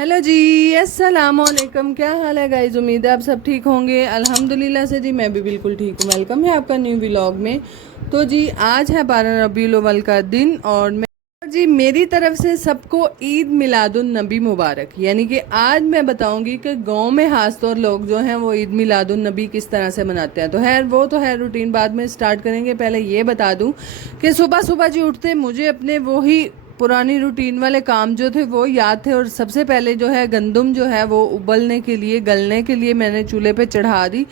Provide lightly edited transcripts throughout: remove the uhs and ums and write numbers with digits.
Hello जी, अस्सलाम वालेकुम। क्या हाल है गाइज? उम्मीद है आप सब ठीक होंगे। अल्हम्दुलिल्लाह से जी मैं भी बिल्कुल ठीक हूँ। वेलकम है आपका न्यू व्लॉग में। तो जी आज है 12 रबीउल अव्वल का दिन और मैं जी मेरी तरफ से सबको ईद मिलादुन नबी मुबारक। यानी कि आज मैं बताऊंगी कि गांव में खासतौर लोग जो हैं वो ईद मिलादुन नबी किस तरह से मनाते हैं। तो है रूटीन बाद में स्टार्ट करेंगे। पहले ये बता दूं कि सुबह सुबह जी उठते मुझे अपने वो ही पुरानी रूटीन वाले काम जो थे वो याद थे। और सबसे पहले जो है गंदम जो है वो उबलने के लिए गलने के लिए मैंने चूल्हे पे चढ़ा दी,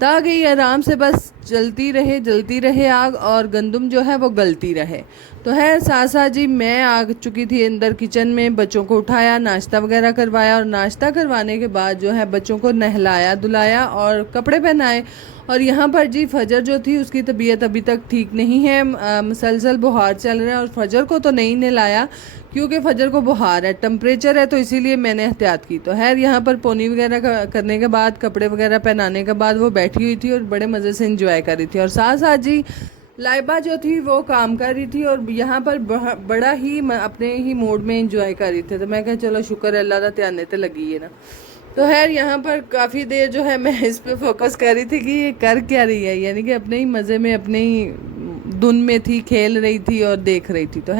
ताकि ये आराम से बस जलती रहे आग और गंदम जो है वो गलती रहे। तो है साथ साथ जी मैं आ चुकी थी अंदर किचन में, बच्चों को उठाया, नाश्ता वगैरह करवाया और नाश्ता करवाने के बाद जो है बच्चों को नहलाया धुलाया और कपड़े पहनाए। और यहाँ पर जी फजर जो थी उसकी तबीयत अभी तक ठीक नहीं है, मुसलसल बुखार चल रहा है। और फजर को तो नहीं नहलाया क्योंकि फजर को बुखार है, टेम्परेचर है, तो इसीलिए मैंने एहतियात की। तो यहाँ पर पोनी वगैरह करने के बाद कपड़े वगैरह पहनाने के बाद वो बैठी हुई थी और बड़े मज़े से इंजॉय कर रही थी। और साथ साथ जी लाइबा जो थी वो काम कर रही थी और यहाँ पर बड़ा ही अपने ही मूड में इंजॉय कर रही थी। तो मैं कहा चलो शुक्र है अल्लाह का, ध्यान तो लगी है ना। तो यहाँ पर काफ़ी देर जो है मैं इस पे फोकस कर रही थी कि ये कर क्या रही है, यानी कि अपने ही मज़े में अपने ही धुन में थी, खेल रही थी और देख रही थी। तो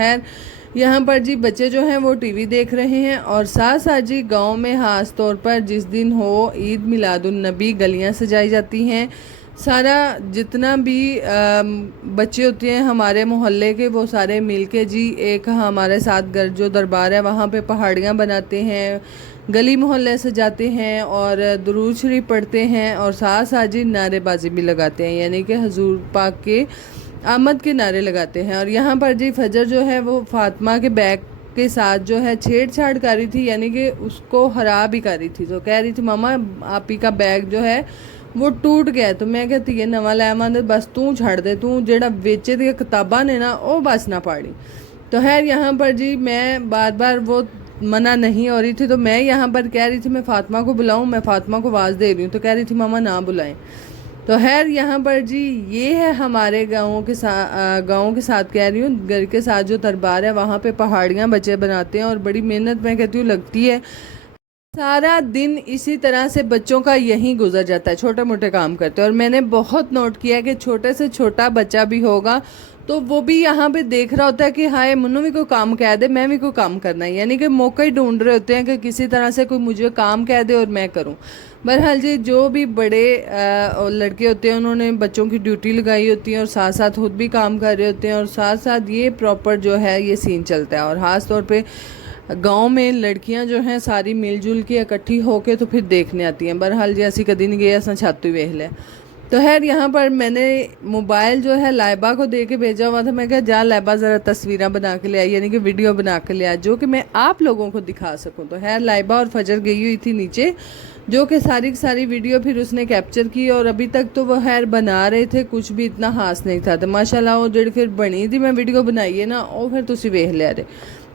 यहाँ पर जी बच्चे जो हैं वो टीवी देख रहे हैं। और साथ साथ जी गांव में ख़ास तौर पर जिस दिन हो ईद मिलादुन नबी गलियाँ सजाई जाती हैं। सारा जितना भी बच्चे होते हैं हमारे मोहल्ले के वो सारे मिलके जी एक हमारे साथ घर जो दरबार है वहाँ पे पहाड़ियाँ बनाते हैं, गली मोहल्ले सजाते हैं और दुरूद शरीफ पढ़ते हैं और साथ साथ जी नारेबाजी भी लगाते हैं, यानी कि हजूर पाक के आमद के नारे लगाते हैं। और यहाँ पर जी फजर जो है वो फातिमा के बैग के साथ जो है छेड़छाड़ कर रही थी, यानी कि उसको हरा भी कर रही थी। तो कह रही थी मामा आप ही का बैग जो है वो टूट गया। तो मैं कहती है नवा लै आवां बस तू छड़ दे, तू जेड़ा वेचे दी किताबां ने ना वो बस ना पाड़ी। तो यहाँ पर जी मैं बार बार वो मना नहीं हो रही थी, तो मैं यहाँ पर कह रही थी मैं फातिमा को बुलाऊं, मैं फातिमा को आवाज़ दे रही हूँ। तो कह रही थी मामा ना बुलाएं। तो यहाँ पर जी ये है हमारे गाँव के साथ कह रही हूँ, घर के साथ जो दरबार है वहाँ पे पहाड़ियाँ बच्चे बनाते हैं और बड़ी मेहनत मैं कहती हूँ लगती है। सारा दिन इसी तरह से बच्चों का यहीं गुजर जाता है, छोटे मोटे काम करते हैं। और मैंने बहुत नोट किया है कि छोटे से छोटा बच्चा भी होगा तो वो भी यहाँ पे देख रहा होता है कि हाय मनु भी कोई काम कह दे, मैं भी कोई काम करना है, यानी कि मौका ही ढूंढ रहे होते हैं कि किसी तरह से कोई मुझे काम कह दे और मैं करूँ। बहरहाल जी जो भी बड़े लड़के होते हैं उन्होंने बच्चों की ड्यूटी लगाई होती है और साथ साथ खुद भी काम कर रहे होते हैं और साथ साथ ये प्रॉपर जो है ये सीन चलता है। और ख़ास तौर पे गांव में लड़कियां जो हैं सारी मिलजुल के इकट्ठी होके तो फिर देखने आती हैं। बहरहाल जी असी कदी नहीं गए, असा छत ही वेख लिया। तो यहाँ पर मैंने मोबाइल जो है लाइबा को दे के भेजा हुआ था। मैं कहा जा लाइबा ज़रा तस्वीरें बना के ले आई, यानी कि वीडियो बना के ले आई जो कि मैं आप लोगों को दिखा सकूं। तो लाइबा और फजर गई हुई थी नीचे, जो कि सारी की सारी वीडियो फिर उसने कैप्चर की और अभी तक तो वो बना रहे थे, कुछ भी इतना खास नहीं था। तो माशाल्लाह वो जो फिर बनी थी मैं वीडियो बनाई है ना वो फिर तुसी वेख लिया रे।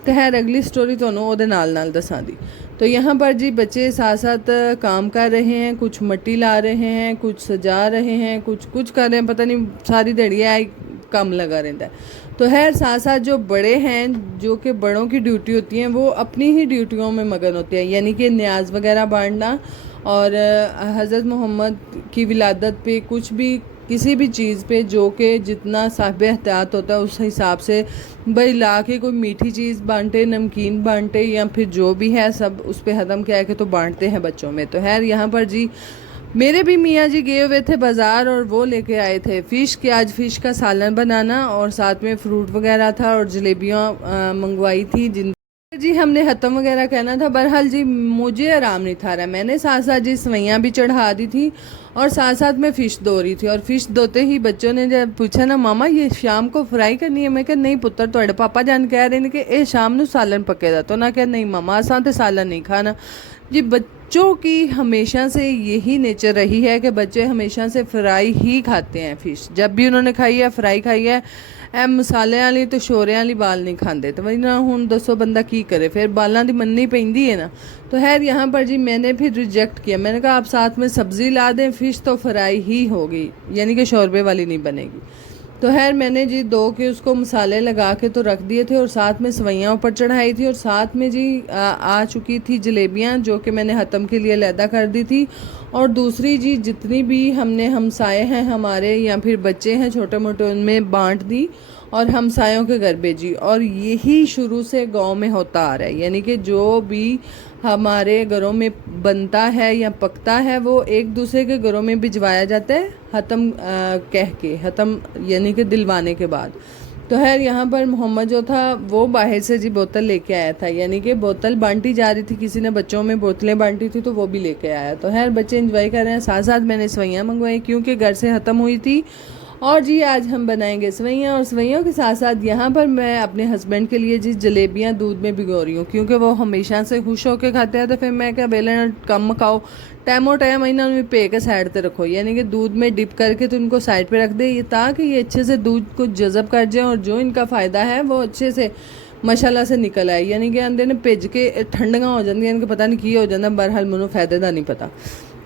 तो अगली स्टोरी तो ਉਹਦੇ ਨਾਲ दसा दी। तो यहाँ पर जी बच्चे साथ साथ काम कर रहे हैं, कुछ मिट्टी ला रहे हैं, कुछ सजा रहे हैं, कुछ कर रहे हैं, पता नहीं सारी दड़िया काम लगा रहता है। तो साथ साथ जो बड़े हैं जो कि बड़ों की ड्यूटी होती हैं वो अपनी ही ड्यूटियों में मगन होते हैं, यानी कि न्याज वगैरह बांटना और हज़रत मोहम्मद की विलादत पे कुछ भी किसी भी चीज़ पे जो कि जितना साहिब एहतियात होता है उस हिसाब से भाई ला के कोई मीठी चीज़ बांटे, नमकीन बांटे या फिर जो भी है सब उस पर हदम क्या है कि तो बांटते हैं बच्चों में। तो यहाँ पर जी मेरे भी मियाँ जी गए हुए थे बाज़ार और वो लेके आए थे फ़िश के, आज फ़िश का सालन बनाना और साथ में फ्रूट वगैरह था और जलेबियाँ मंगवाई थी जिन जी हमने ख़त्म वगैरह कहना था। बहरहाल जी मुझे आराम नहीं था रहा, मैंने साथ साथ जी सवैयाँ भी चढ़ा दी थी और साथ साथ मैं फ़िश धो रही थी। और फ़िश धोते ही बच्चों ने जब पूछा ना मामा ये शाम को फ्राई करनी है, मैं कहा नहीं पुत्र थोड़े पापा जान कह रहे हैं कि ये शाम को सालन पकेगा। तो ना कहा नहीं मामा असा तो सालन नहीं खाना। जी बच्चों की हमेशा से यही नेचर रही है कि बच्चे हमेशा से फ्राई ही खाते हैं। फ़िश जब भी उन्होंने खाई है फ्राई खाई है, मसाले वाली तो शोरे वाली बाल नहीं खाते। तो वही ना हुन दसो बंदा की करे, फिर बालों की मननी पैंदी है ना। तो यहाँ पर जी मैंने फिर रिजेक्ट किया, मैंने कहा आप साथ में सब्ज़ी ला दें, फ़िश तो फ्राई ही होगी, यानी कि शोरबे वाली नहीं बनेगी। तो खैर मैंने जी दो के उसको मसाले लगा के तो रख दिए थे और साथ में सवैयाँ ऊपर चढ़ाई थी और साथ में जी आ चुकी थी जलेबियाँ जो कि मैंने हतम के लिए अलहदा कर दी थी। और दूसरी जी जितनी भी हमने हमसाए हैं हमारे या फिर बच्चे हैं छोटे मोटे उनमें बांट दी और हमसायों के घर भेजी। और यही शुरू से गांव में होता आ रहा है, यानी कि जो भी हमारे घरों में बनता है या पकता है वो एक दूसरे के घरों में भिजवाया जाता है हतम कह के, हतम यानी कि दिलवाने के बाद। तो खैर यहाँ पर मोहम्मद जो था वो बाहर से जी बोतल लेके आया था, यानी कि बोतल बांटी जा रही थी, किसी ने बच्चों में बोतलें बांटी थी तो वो भी लेके आया। तो खैर बच्चे एंजॉय कर रहे हैं, साथ साथ मैंने सवैयाँ मंगवाई क्योंकि घर से ख़त्म हुई थी। और जी आज हम बनाएंगे सवैयाँ और सवैयों के साथ साथ यहाँ पर मैं अपने हस्बैंड के लिए जी जलेबियाँ दूध में भिगो रही हूँ क्योंकि वो हमेशा से खुश होकर खाते हैं। तो फिर मैं क्या बेलन कम खाओ, टाइमो टाइम इन्होंने पे के साइड पे रखो, यानी कि दूध में डिप करके तो इनको साइड पे रख दे ये ताकि ये अच्छे से दूध को जज़ब कर जाए और जो इनका फ़ायदा है वो अच्छे से मशाला से निकल आए, यानी कि अंदर ने भिज के ठंडियाँ हो जाती इनके पता नहीं की हो जाता, बहरहाल मैंने फ़ायदे का नहीं पता।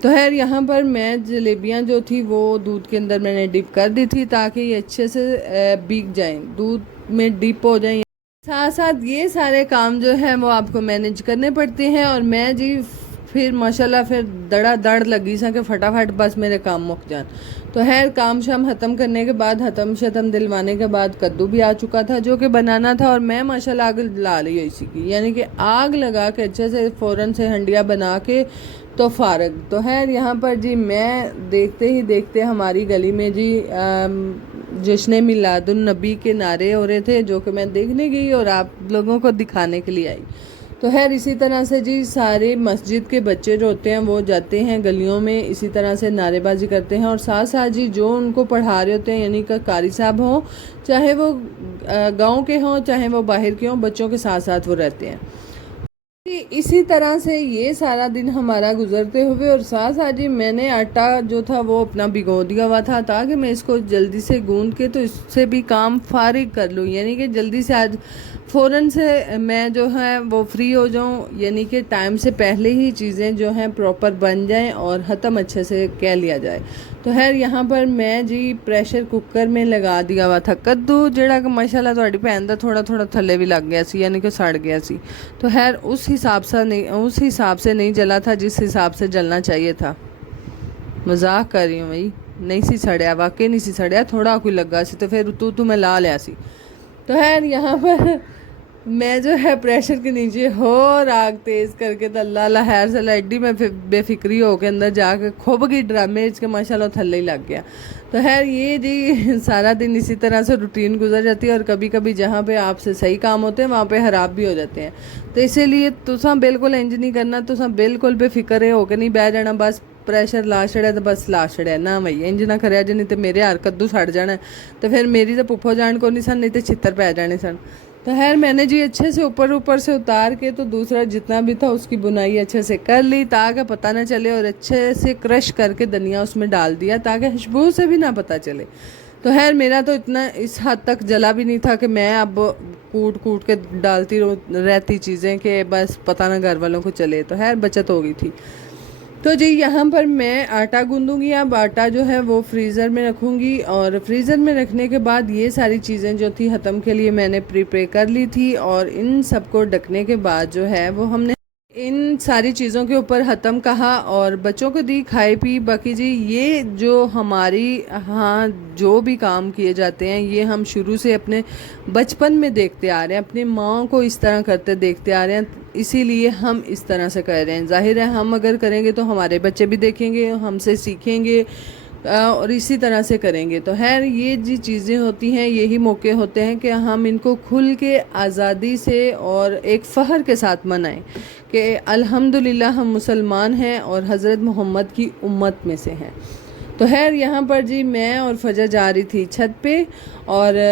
तो खैर यहाँ पर मैं जलेबियाँ जो थी वो दूध के अंदर मैंने डिप कर दी थी ताकि ये अच्छे से भीग जाएं, दूध में डिप हो जाएं। साथ साथ ये सारे काम जो है वो आपको मैनेज करने पड़ते हैं और मैं जी फिर माशाल्लाह फिर दड़ा दड़ लगी सा कि फटाफट बस मेरे काम मुक जान। तो खैर काम शाम ख़त्म करने के बाद हतम शतम दिलवाने के बाद कद्दू भी आ चुका था जो कि बनाना था और मैं माशाल्लाह आग ला रही हूँ इसी की, यानी कि आग लगा के अच्छे से फ़ौरन से हंडिया बना के तो फारग। तो खैर यहाँ पर जी मैं देखते ही देखते हमारी गली में जी जश्न मिलादुन नबी के नारे हो रहे थे जो कि मैं देखने गई और आप लोगों को दिखाने के लिए आई। तो खैर इसी तरह से जी सारे मस्जिद के बच्चे जो होते हैं वो जाते हैं गलियों में इसी तरह से नारेबाजी करते हैं और साथ साथ जी जो उनको पढ़ा रहे होते हैं यानी कि कारी साहब हों चाहे वो गांव के हों चाहे वो बाहर के हों, बच्चों के साथ साथ वो रहते हैं। इसी तरह से ये सारा दिन हमारा गुजरते हुए और साथ साथ जी मैंने आटा जो था वो अपना भिगो दिया हुआ था ताकि मैं इसको जल्दी से गूंद के तो इससे भी काम फारिग कर लूँ, यानी कि जल्दी से आज फ़ौरन से मैं जो है वो फ्री हो जाऊँ, यानी कि टाइम से पहले ही चीज़ें जो हैं प्रॉपर बन जाएं और ख़त्म अच्छे से कह लिया जाए। तो खैर यहाँ पर मैं जी प्रेशर कुकर में लगा दिया हुआ था कद्दू जेड़ा कि माशाल्लाह तुहाडी भैन दा थोड़ा थोड़ा थल्ले भी लग गया सी, यानी कि सड़ गया सी। तो खैर उस हिसाब से नहीं जला था जिस हिसाब से जलना चाहिए था। मजाक कर रही हूँ भाई, नहीं सी सड़िया, वाकई नहीं सी सड़िया, थोड़ा कोई लगा सी तो फिर तू मैं ला लिया सी। तो खैर यहाँ पर मैं जो है प्रेशर के नीचे हो आग तेज़ करके तो अल्लाह ला खैर से एड्डी में बेफिक्री हो के अंदर जाके खूब की ड्रामे इसके माशाल्लाह थल्ले ही लग गया। तो खैर ये जी सारा दिन इसी तरह से रूटीन गुजर जाती है और कभी कभी जहाँ पे आपसे सही काम होते हैं वहाँ पे ख़राब भी हो जाते हैं। तो इसीलिए तुसा बिल्कुल इंज नहीं करना, तुसा बिल्कुल बेफिक्र हो के नहीं बह जाना बस प्रेशर ला छड़िया तो बस ला छड़िया ना भाई इंज ना करिया जे, नहीं तो मेरे हार कद्दू सड़ जाना तो फिर मेरी तो पुप्पो जान को नहीं सन, नहीं तो छितर पै जाने सन। तो खैर मैंने जी अच्छे से ऊपर से उतार के तो दूसरा जितना भी था उसकी बुनाई अच्छे से कर ली ताकि पता ना चले और अच्छे से क्रश करके धनिया उसमें डाल दिया ताकि खुशबू से भी ना पता चले। तो खैर मेरा तो इतना इस हद तक जला भी नहीं था कि मैं अब कूट के डालती रहती चीज़ें कि बस पता ना घर वालों को चले। तो खैर बचत हो गई थी। तो जी यहाँ पर मैं आटा गूंदूंगी, अब आटा जो है वो फ्रीज़र में रखूँगी और फ्रीज़र में रखने के बाद ये सारी चीज़ें जो थी हतम के लिए मैंने प्रिपेयर कर ली थी और इन सबको ढकने के बाद जो है वो हमने इन सारी चीज़ों के ऊपर हतम कहा और बच्चों को दी खाई पी। बाकी जी ये जो हमारी हाँ जो भी काम किए जाते हैं ये हम शुरू से अपने बचपन में देखते आ रहे हैं, अपनी माँ को इस तरह करते देखते आ रहे हैं, इसीलिए हम इस तरह से कर रहे हैं। जाहिर है हम अगर करेंगे तो हमारे बच्चे भी देखेंगे, हमसे सीखेंगे और इसी तरह से करेंगे। तो खैर ये जी चीज़ें होती हैं, यही मौके होते हैं कि हम इनको खुल के आज़ादी से और एक फ़ख्र के साथ मनाएं कि अल्हम्दुलिल्लाह हम मुसलमान हैं और हज़रत मोहम्मद की उम्मत में से हैं। तो खैर यहाँ पर जी मैं और फजर जा रही थी छत पे और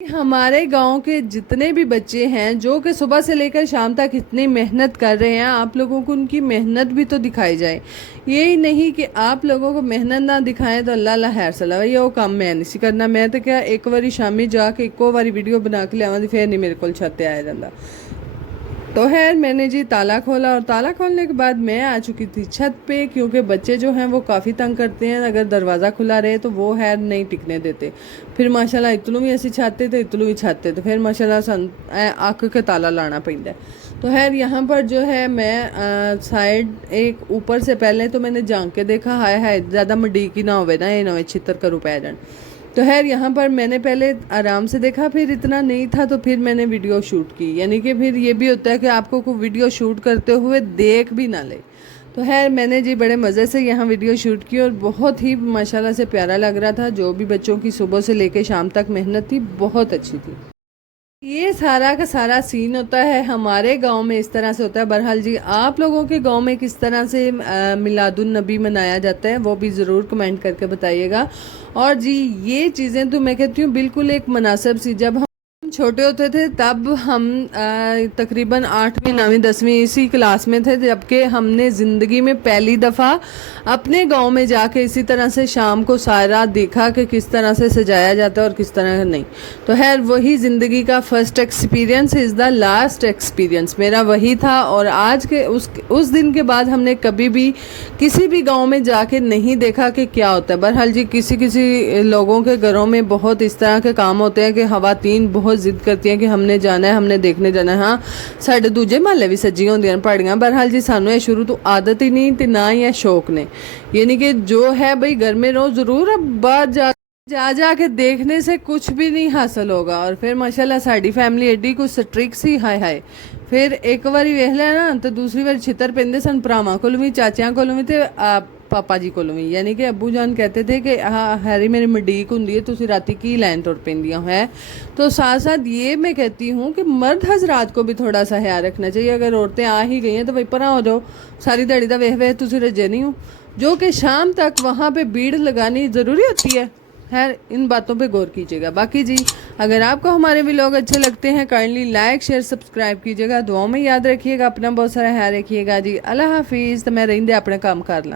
हमारे गांव के जितने भी बच्चे हैं जो कि सुबह से लेकर शाम तक इतनी मेहनत कर रहे हैं, आप लोगों को उनकी मेहनत भी तो दिखाई जाए। यही नहीं कि आप लोगों को मेहनत ना दिखाएं तो अल्लाह ला खैर सला भाई वो काम मैं नहीं करना। मैं तो क्या एक बारी शामी जाके एको बारी वीडियो बना के लिया फिर नहीं मेरे को छत आया जाता। तो खैर मैंने जी ताला खोला और ताला खोलने के बाद मैं आ चुकी थी छत पे, क्योंकि बच्चे जो हैं वो काफ़ी तंग करते हैं, अगर दरवाज़ा खुला रहे तो वो खैर नहीं टिकने देते। फिर माशाल्लाह इतलू भी ऐसी छाते थे इतलू भी छाते तो फिर माशाल्लाह आक के ताला लाना पैंदा है। तो खैर यहाँ पर जो है मैं साइड एक ऊपर से पहले तो मैंने झांक के देखा, हाय हाय ज़्यादा मडीक ही ना होवे ना, ये नवे छितर करूँ पै जान। तो खैर यहाँ पर मैंने पहले आराम से देखा, फिर इतना नहीं था तो फिर मैंने वीडियो शूट की, यानी कि फिर ये भी होता है कि आपको कोई वीडियो शूट करते हुए देख भी ना ले। तो खैर मैंने जी बड़े मज़े से यहाँ वीडियो शूट की और बहुत ही माशाल्लाह से प्यारा लग रहा था। जो भी बच्चों की सुबह से लेकर शाम तक मेहनत थी बहुत अच्छी थी। ये सारा का सारा सीन होता है हमारे गांव में, इस तरह से होता है। बहरहाल जी आप लोगों के गांव में किस तरह से मिलादुन नबी मनाया जाता है वो भी ज़रूर कमेंट करके बताइएगा। और जी ये चीज़ें तो मैं कहती हूँ बिल्कुल एक मुनासिब सी, जब हम छोटे होते थे तब हम तकरीबन 8वीं 9वीं 10वीं इसी क्लास में थे, जबकि हमने ज़िंदगी में पहली दफ़ा अपने गांव में जाके इसी तरह से शाम को सारा देखा कि किस तरह से सजाया जाता है और किस तरह नहीं। तो खैर वही ज़िंदगी का first experience is the last experience, मेरा वही था। और आज के उस दिन के बाद हमने कभी भी किसी भी गाँव में जाके नहीं देखा कि क्या होता है। बहरहाल जी किसी किसी लोगों के घरों में बहुत इस तरह के काम होते हैं कि खवातीन बहुत जिद करती हैं कि हमने जाना है, हमने देखने जाना है। हाँ साढ़े दूजे महल्ले भी सजी होंदियां पहाड़ियां। बहरहाल जी सानू ये शुरू तो आदत ही नहीं ते ना ही है शौक ने, यानी कि जो है भाई घर में रहो ज़रूर, अब बाहर जा के देखने से कुछ भी नहीं हासिल होगा। और फिर माशाल्लाह साड़ी फैमिली एडी कुछ स्ट्रिक सी, हाय हाय। फिर एक बारी वेख लिया ना तो दूसरी बार छितर पेंदे सन भरावां कोलों भी, चाचियां कोलों भी ते पापा जी कोलों भी, यानी कि अब्बू जान कहते थे कि हाँ हैरी मेरी मडीक होंदी है, तुसी राती की लैन तुर पेंदियां है। तो साथ साथ ये मैं कहती हूँ कि मर्द हजरात को भी थोड़ा सा ख्याल रखना चाहिए। अगर औरतें आ ही गई हैं तो भाई परा हो जाओ, सारी दड़ी का वेह वेह तुसी रजे नहीं हो, जो कि शाम तक वहाँ पे भीड़ लगानी ज़रूरी होती है। खैर इन बातों पे गौर कीजिएगा। बाकी जी अगर आपको हमारे व्लॉग अच्छे लगते हैं काइंडली लाइक शेयर सब्सक्राइब कीजिएगा। दुआओं में याद रखिएगा, अपना बहुत सारा ख्याल रखिएगा जी। अल्लाह हाफिज़। तो मैं रही अपने काम कर ला।